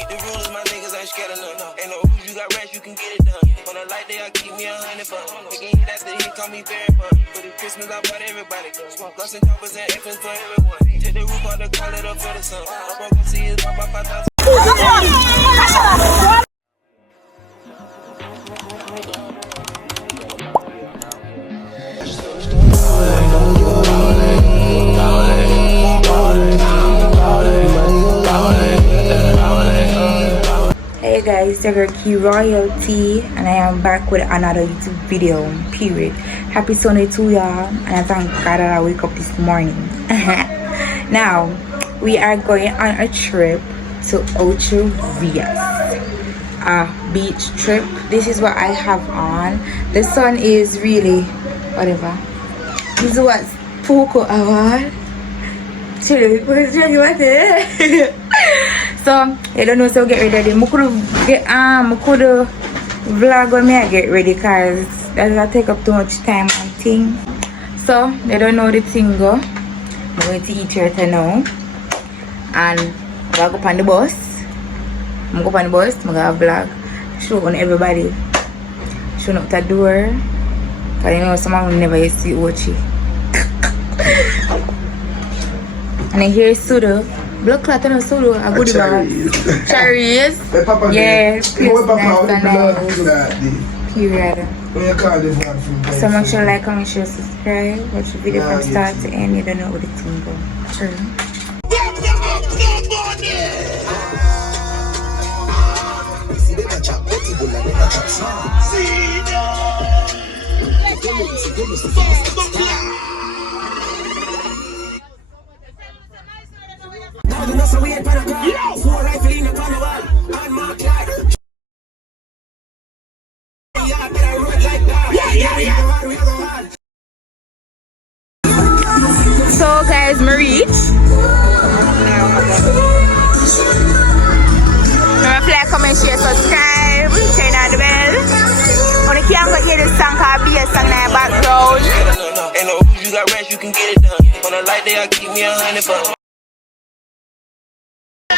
Keep the rules, my niggas ain't scared of none. Ain't no rules, you got rest, you can get it done. On a light day, I keep me 100 fun. Making hit after hit, call me very fun. For the Christmas, I bought everybody. Gloss and choppers and infants for everyone. Take the roof off the car, let up for the sun. I'm gonna see his pop by 5,000. Hey guys, it's your girl Key Royalty and I am back with another YouTube video, period. Happy Sunday to y'all, and I thank God that I wake up this morning. Now, we are going on a trip to Ochi, Rios. A beach trip. This is what I have on. The sun is really, whatever. This is what Poco hour. So I don't know, so get ready. I could vlog when I get ready because that's gonna take up too much time and thing. So they don't know the thing go. I'm going to eat here now. And I'm gonna go up on the bus. I'm gonna vlog. Show on everybody. Show up the door. Because you know someone will never see Ochi. And I hear Sudo. Blood clot and Sudo. A good bag. Cherries. Yeah. Period. So make sure you like, comment, share, subscribe. Watch the video from start to end. You don't know what the thing go. Sure. So guys, we reach. Remember, like, comment, share, subscribe, turn on the bell. When you can't hear this song, called be a song in the background. Ain't no rules, you got rest, you can get it done. On a light day, I keep me 100 fun.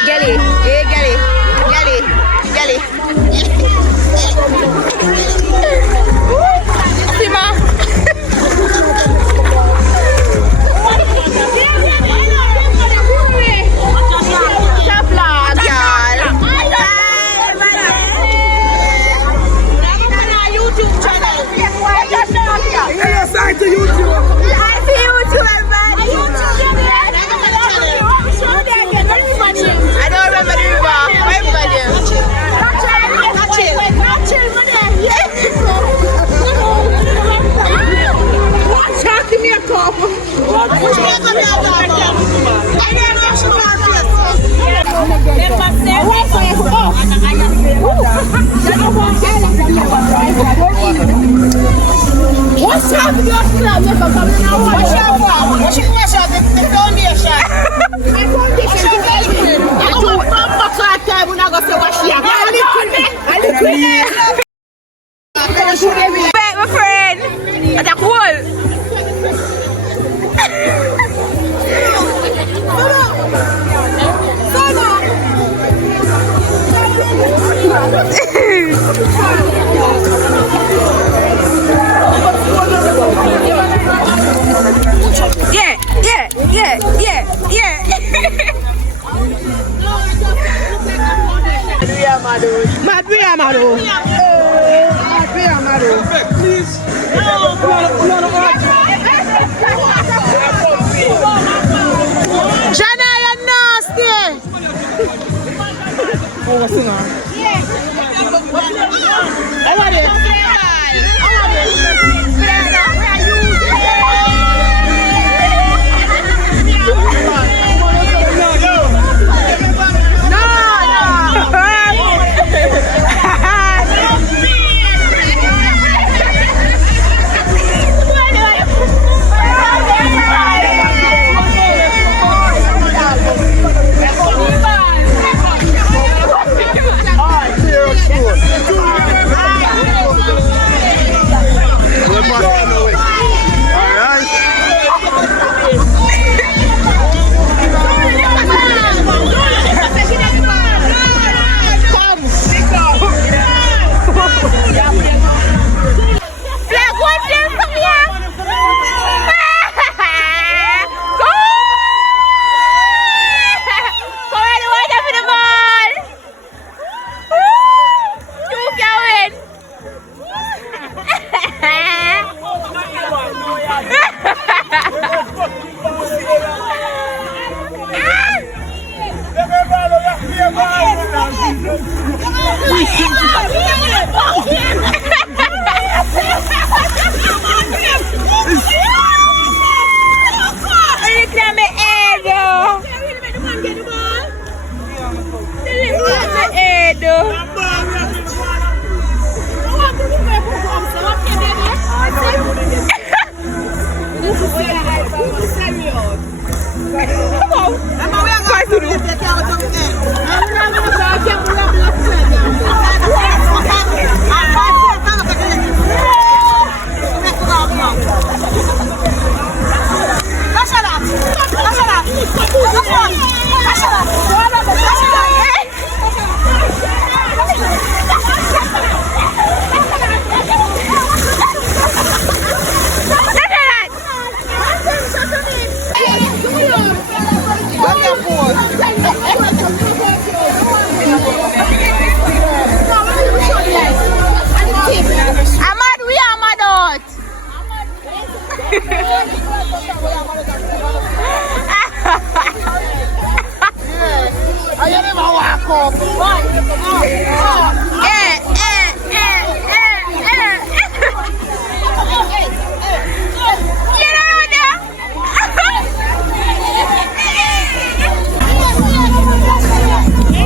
Gelly, hey Gelly, Gelly. Sima. Stop vlog, y'all. YouTube channel. Yes, I to YouTube. I see YouTube, everybody. I don't remember the river. Everybody. Watch out, give me a cup. What's up with your club? What's up? What's up? The foundation. My foundation. I don't want to talk to when I go to wash your hands. Wait, my friend. That's cool. Yeah. Please. Jana, you're nasty. Oh, what's in there? I want it.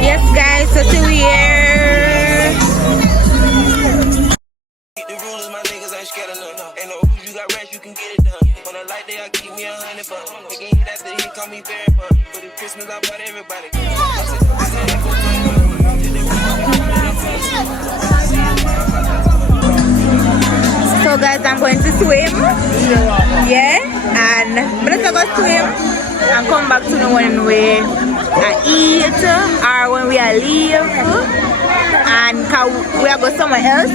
Yes, guys, so to here. The rule is my niggas ain't scared of none. Ain't no rules, you got rest, you can get it done. On a light day, I keep me 100 bucks. They can hit after he call me very fun. But it's Christmas, I bought everybody. So guys, I'm going to swim. Yeah, and I'm gonna go swim and come back to the when we eat or when we are leave, and we are go somewhere else.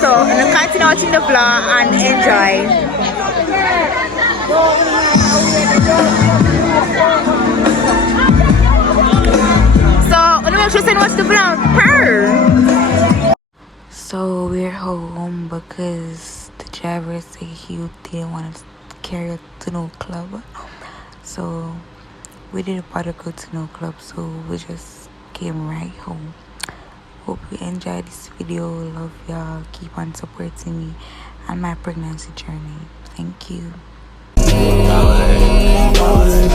So I'm gonna continue watching the vlog and enjoy. So I'm gonna make sure to watch the vlog. So we're home because the driver said he didn't want us to carry us to no club. So we didn't bother go to no club, so we just came right home. Hope you enjoyed this video. Love y'all. Keep on supporting me and my pregnancy journey. Thank you.